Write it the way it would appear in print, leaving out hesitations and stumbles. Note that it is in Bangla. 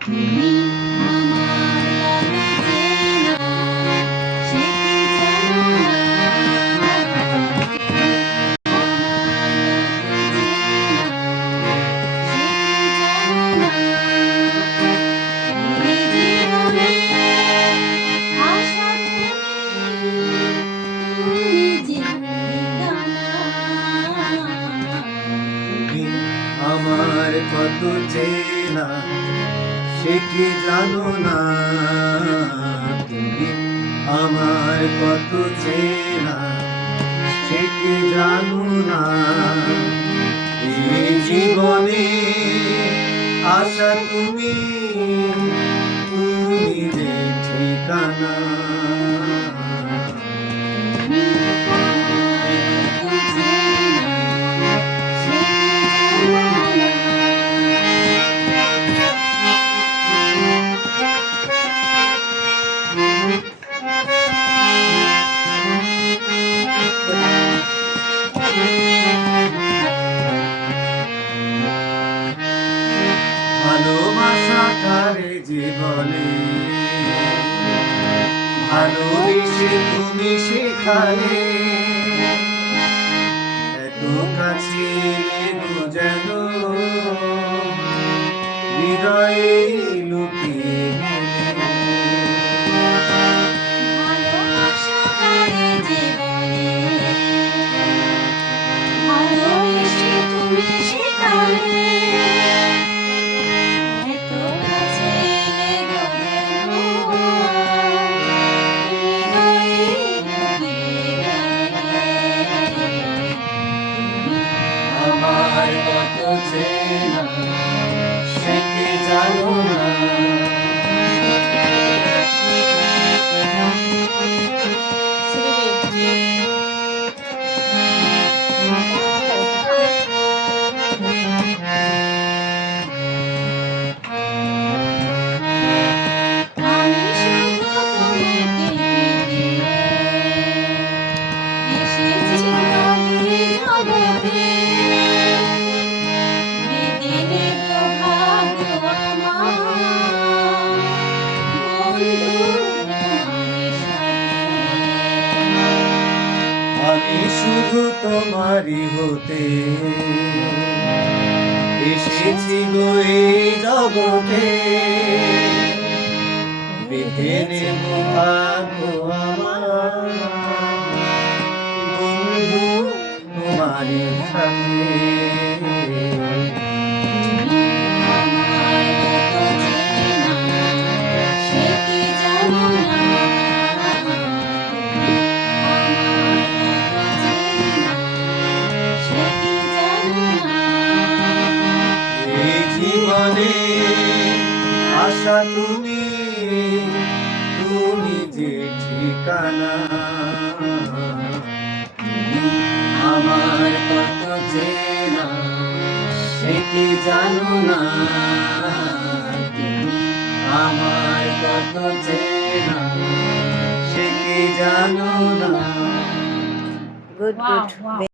তুমি আমার কত চেনা সে কি জানো না, তুমি আমার কত চেনা সে কি জানো না। এই জীবনে আশা তুমি, তুমি যে ঠিকানা। ভালোবাসা কারে জীবনে ভালোবেসে তুমি সেখানে এত কাছে যেন হৃদয়ে লুকিয়ে আমার কত চেনা সে কি জানো না। আমি শুধু তোমারই হতে এসেছি গো এই জগতে, বেঁধে নেব ভাগ্য আমার বন্ধু তোমারই সাথে। জীবনে আশা তুমি, তুমি যে ঠিকানা। আমার কত চেনা সে কি জানো না, আমার কত চেনা সে কি জানো না। Good good.